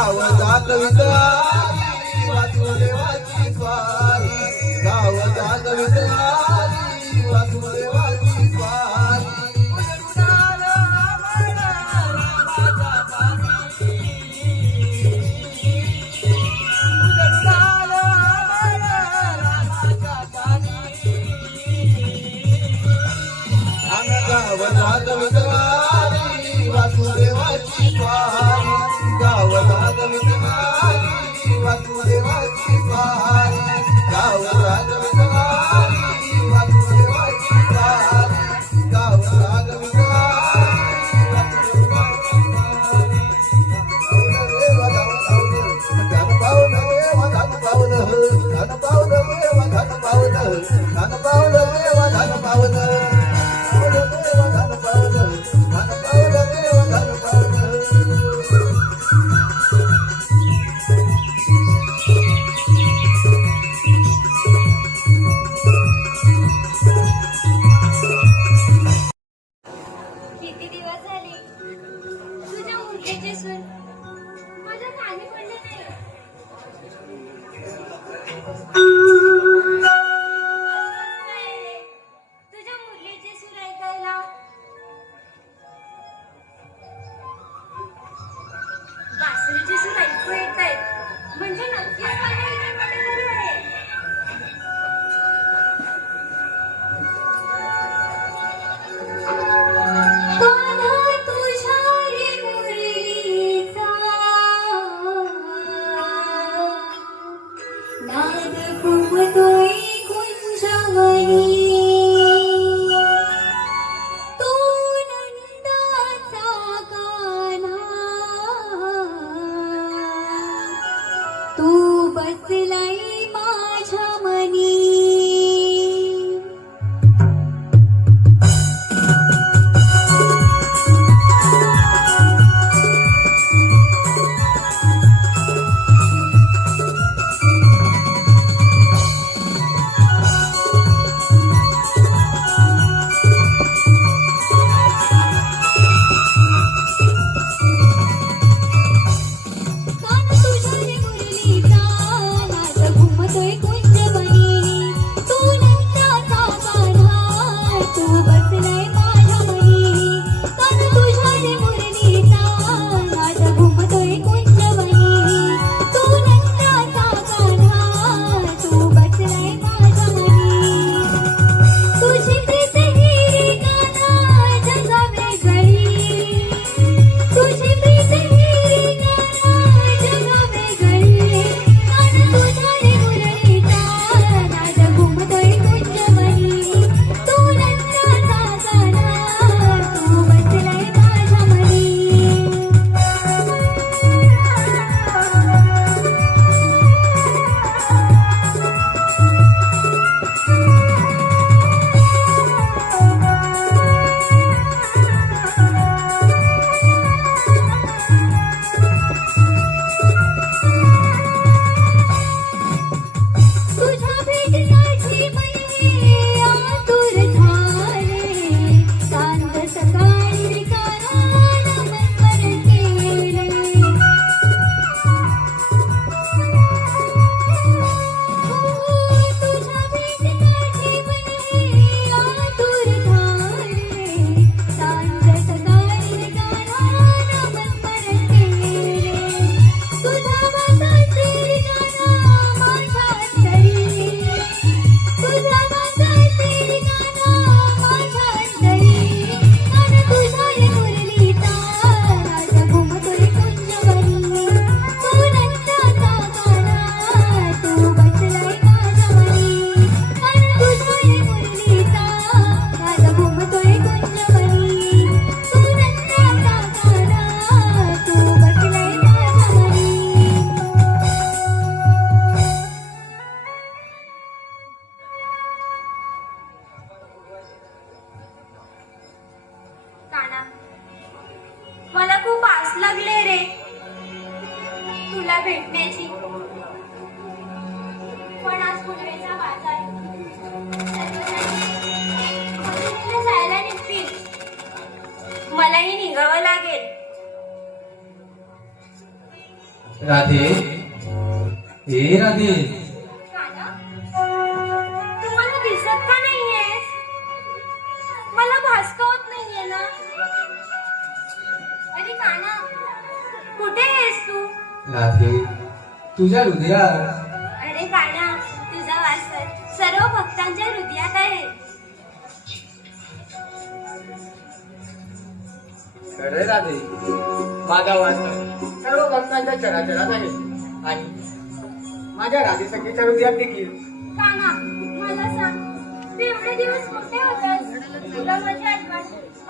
गावचा कवितारी वासुदेवाची स्वारी गावचा कवितारी वासुदेवाची स्वारी गावचा कवितारी वासुदेवाची स्वारी गावचा कवितारी वासुदेवाची स्वारी गावचा कवितारी वासुदेवाची स्वारी गावचा किती दिवस झाले तुझ्या मुलगीचे सूर माझ्या कानी पडले नाही. तुझ्या मुरलीचे सूर ऐकायला बासरीचे सूर ऐकू येत आहेत म्हणजे नक्कीच माझ्या इथे कुठेतरी आहे. तू बसलाई माझ्या मनी भेटण्याची पण आज पुनवेचा बाजार जायला निघतील. मलाही निघावं लागेल. राधे, ए राधे, काना, तू मला दिसत का नाहीयेस? मला भासकवत नाहीये ना? अरे काना, कुठे आहेस तू? राधे, तुझ्या हृदयात. अरे काना, तुझा वास सर्व भक्तांच्या हृदयात आहे. खरे राधे, माझा वास सर्व भक्तांच्या चराचरात आहे आणि माझ्या राधे सखीच्या हृदयात देखील. काना, मला सांग, तू एवढे दिवस कुठे होतास? तुला माझी आठवण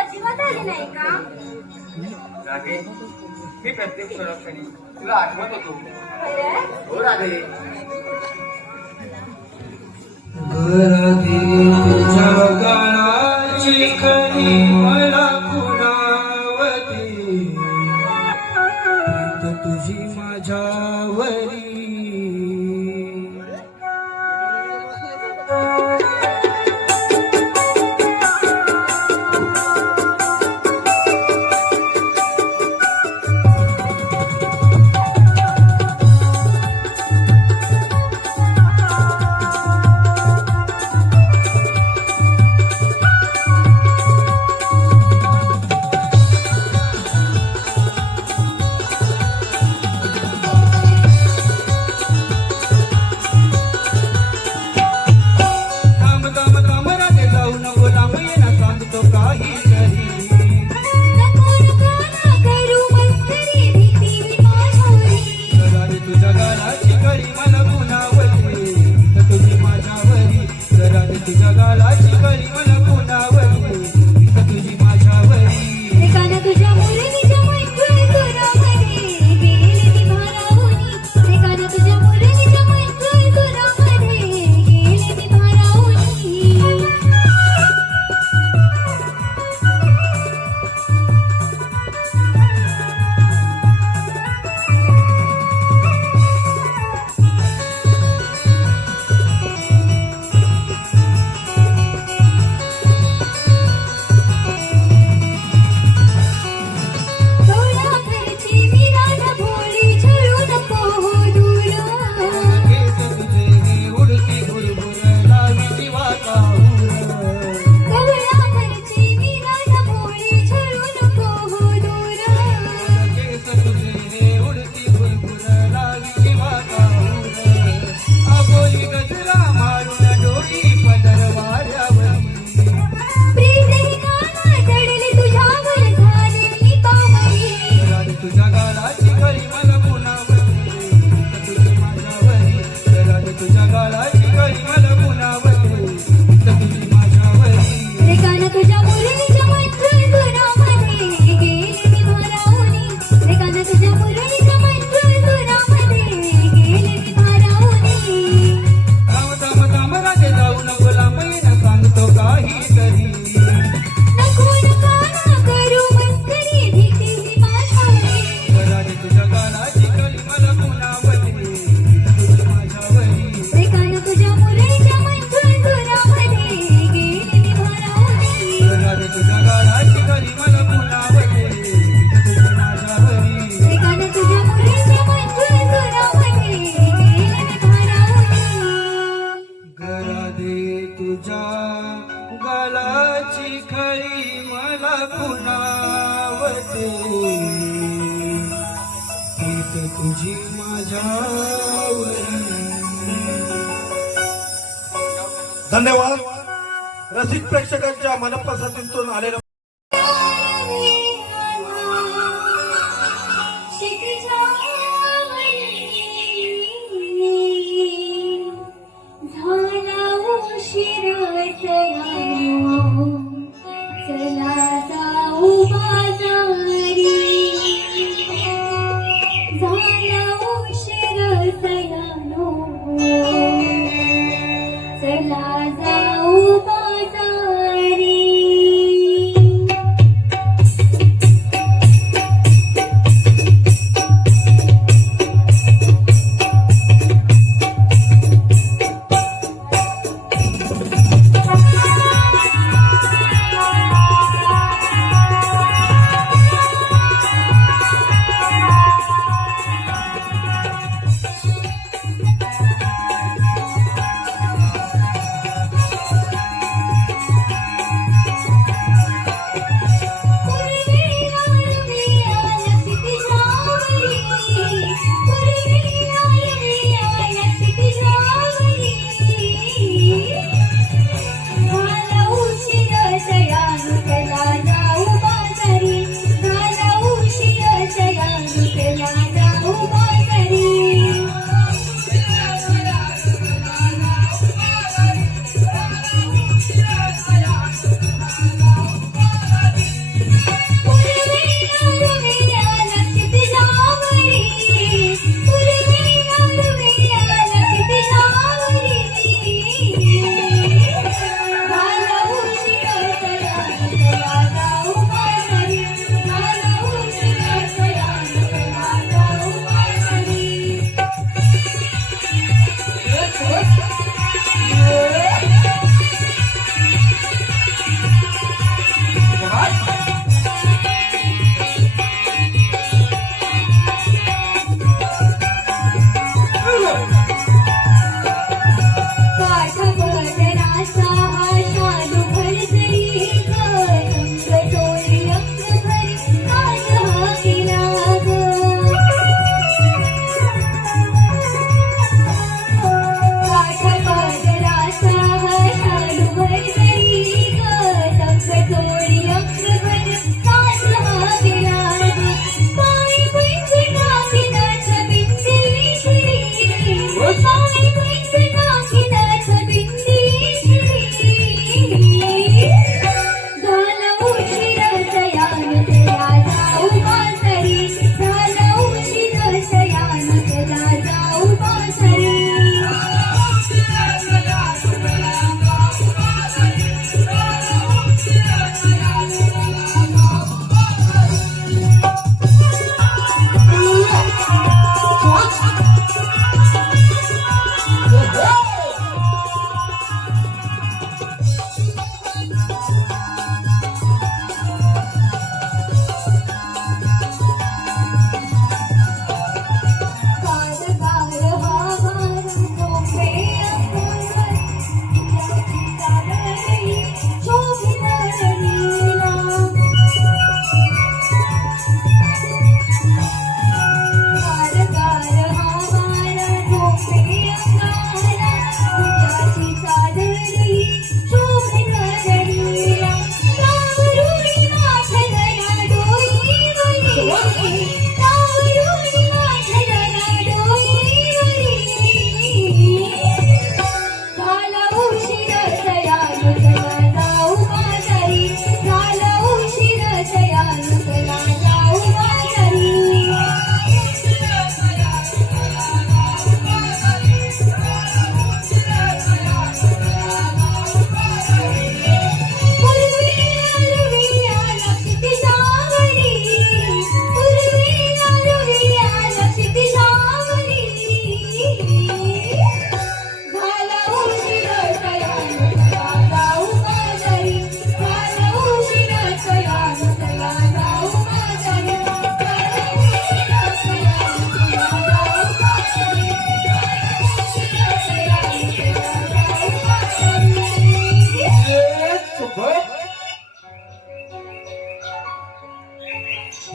अजिबात आली नाही का? राधे, मी प्रत्येक क्षणी तुला आठवत होतो. खरं? हो राधे. राधे, तुझ्या गाळाची खरी मला खुणावते, प्रीत तुझी माझ्यावरी. तुझी माझ्यावरी. धन्यवाद. रसिक प्रेक्षकांच्या मनपसंतीतून आलेलं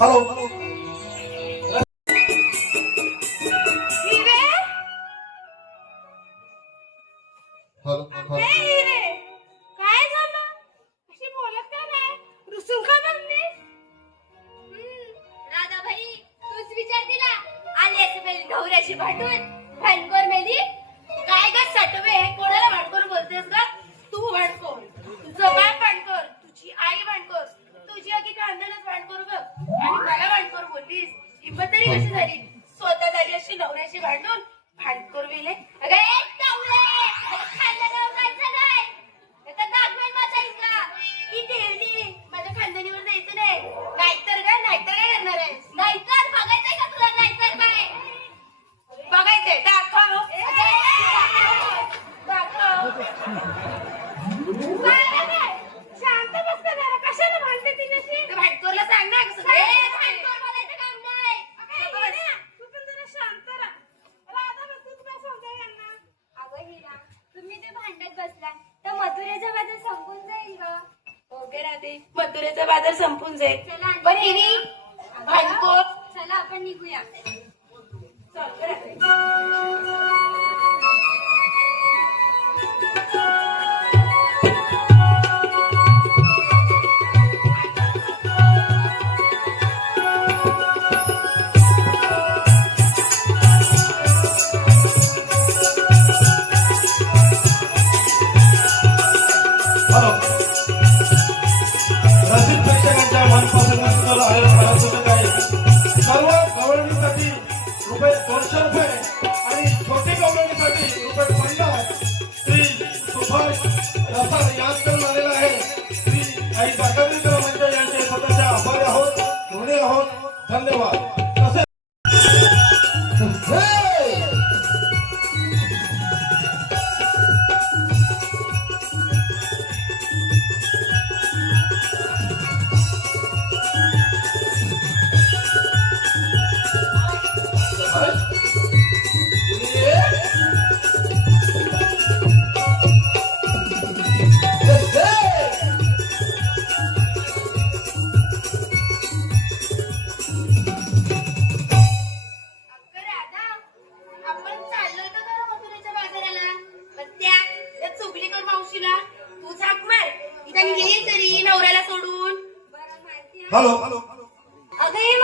हॅलो हिरे हॅलो हे हिरे काय झालं अशी बोलत का नाही रुसून का बघली राधाबाई तूच विचार दिला आली असं मेली नवऱ्याची भांडून भांडकोर मेली काय ग सटवे कोणाला भांडकोर बोलतेस ग तू भांडकोर तुझं बाप भांडकोर तुझी आई भांडकोर तुझी अगी कांदनच भांडकोर ग आणि मला भांडकोर बोललीस हिंमत तरी कशी झाली स्वतः झाली अशी नवऱ्याची भांडून भांडकोर मेले अगं एक नवरे खाल्लं गाव जायचं नाही त्याचा दाखवेल माझा इंगा ही देवली माझ्या खानदानीवर जायचं नाही नाहीतर काय करणार आहे नाहीतर बघायचंय का तुला नाहीतर काय बघायचंय दाखव शांत बसत जरा कशाला भांडते ती नशी भांडकोरला सांग ना कसं भांडकोर बोलायचं काम नाही तू पण जरा शांत राहा राधा बस तू काय समजाव यांना अगं हिरा तुम्ही ते भांडत बसला तर मथुरेचा बाजार संपून जाईल ग ओके राधे मथुरेचा बाजार संपून जाईल पण हिरी भांडकोर चला आपण निघूया चल राधे हॅलो रसिक प्रेक्षकांच्या मनपसंत आलेलं महाराष्ट्र आहे सर्व गवळणीसाठी ₹200 आणि छोटी गवळणीसाठी ₹50 श्री सुभाष रसाळ यांच्याकडून आलेला आहे श्री आई बाटवीकर मंडळ यांचे स्वतःचे आभारी आहोत ऋणी आहोत धन्यवाद तसेच हॅलो अगं ये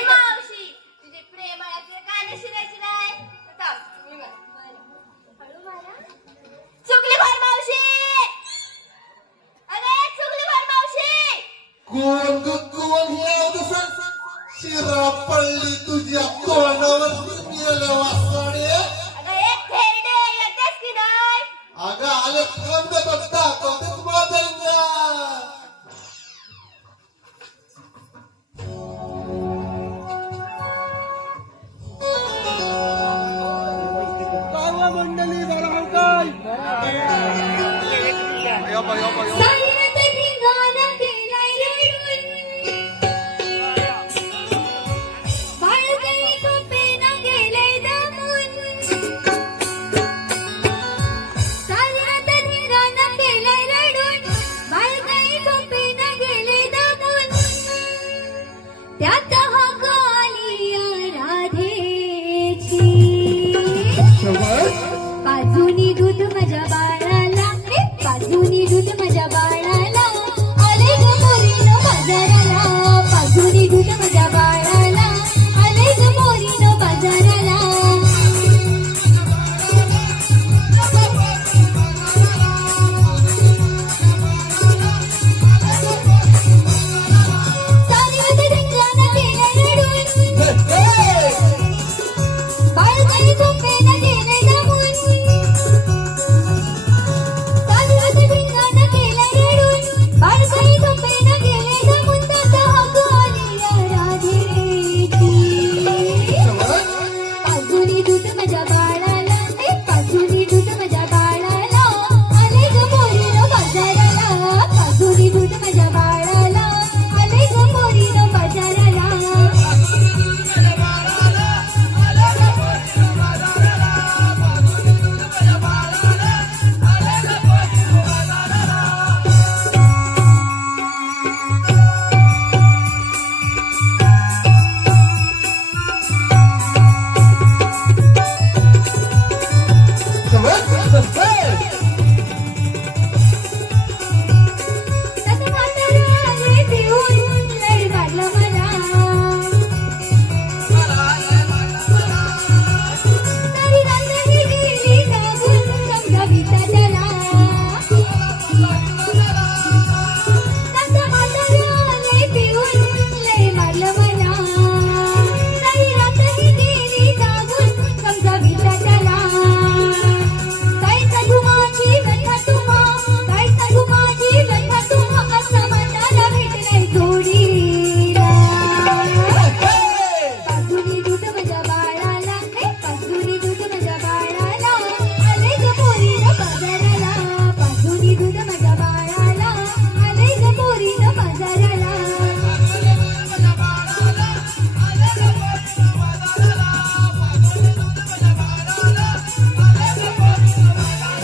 मावशी तुझे प्रेमाचे गाणे शिकायचे नाही हळू मारा चुकली भर मावशी अरे चुकली भर मावशी कोण शिरा पडली तुझ्या तोंडावर गेलं वासाडे अगं एक थेरडे येतेस की नाही अगं आले थांब बघता कधीच बदलला मंडळी बरं काय सायंत धिंगाणा केलाय रडून बाळगई झोपेनं गेलंय दमून सायंत धिंगाणा केलाय रडून बाळगई झोपेनं गेलंय दमून त्यात हाक आली राधेची बाजूनी दूध माझ्या बाळाला बाजूनी दूध माझ्या बाळाला आले ग मोरीनो बाजाराला बाजूनी दूध माझ्या बाळाला आले ग मोरीनो बाजाराला सारीवत धिंगाणा केलं रडून बाळगाई झोपेनं गेले दमून सारीवत धिंगाणा केलं रडून बाळगाई झोपेनं गेले दमून त्याचा हाक आली राधेची बाजूनी दूध माझ्या बाळाला बाजूनी दूध माझ्या बाळाला आले ग मोरीनो बाजाराला बाजूनी दूध माझ्या बाळाला आले ग मोरीनो बाजाराला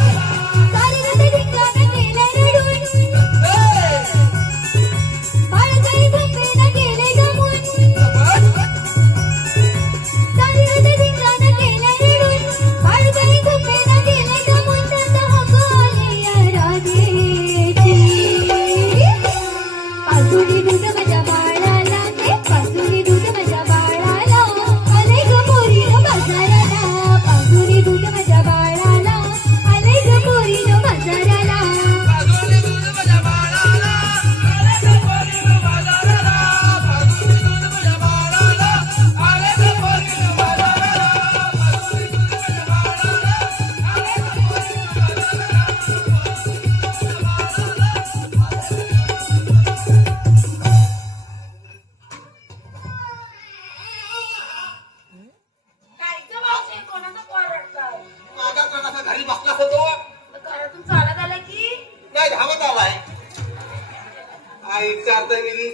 सारी रात धिंगाणा केला रडून बाळ काही झोपेना गेले गमून सारी रात धिंगाणा केला रडून बाळ काही झोपेना गेले गमून त्याचा हक्क आले या राधेची पाजुनी दूध माझ्या बाळाला पाजुनी दूध माझ्या बाळाला आले ग पोरीनं बाजाराला पाजुनी दूध माझ्या बाळाला आले ग पोरीनं बाजाराला काय ग मावशी, कोणाचा कॉल रडताय? माझ्या कणाचा घरी बसला होतो घरातून चालत आलं की नाही धावत आलाय आई चालता गेली